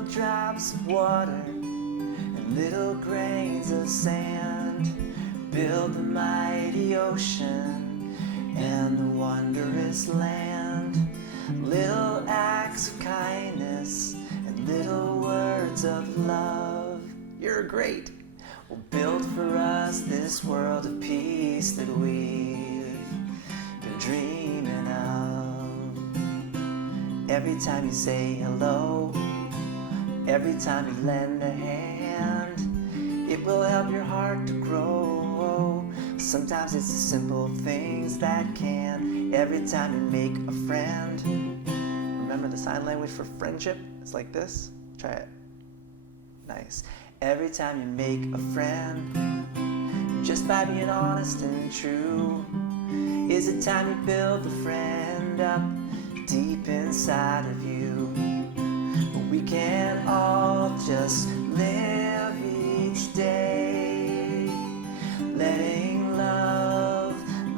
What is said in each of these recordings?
Little drops of water and little grains of sand build the mighty ocean and the wondrous land. Little acts of kindness and little words of love. You're great. Will build for us this world of peace that we've been dreaming of. Every time you say hello, every time you lend a hand, it will help your heart to grow. Sometimes it's the simple things that can. Every time you make a friend. Remember the sign language for friendship? It's like this. Try it. Nice. Every time you make a friend, just by being honest and true, is the time you build the friend up deep inside of you. We can all just live each day, letting love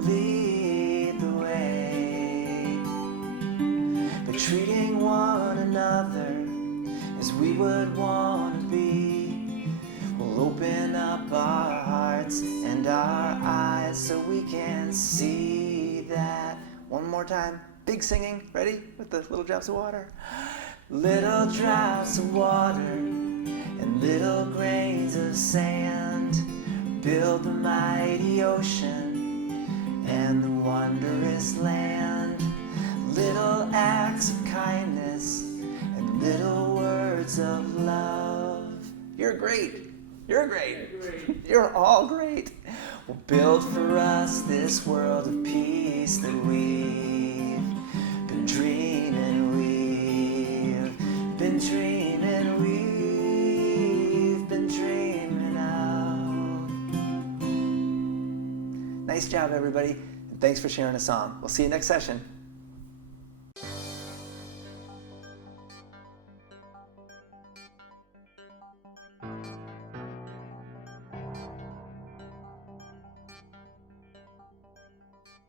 lead the way, but treating one another as we would want to be. We'll open up our hearts and our eyes so we can see that. One more time, big singing, ready? With the little drops of water. Little drops of water and little grains of sand build the mighty ocean and the wondrous land. Little acts of kindness and little words of love. You're great. You're great. You're all great. We'll build for us this world of peace that we've been dreaming. We've been dreaming. We've been dreaming of. Nice job, everybody. And thanks for sharing a song. We'll see you next session.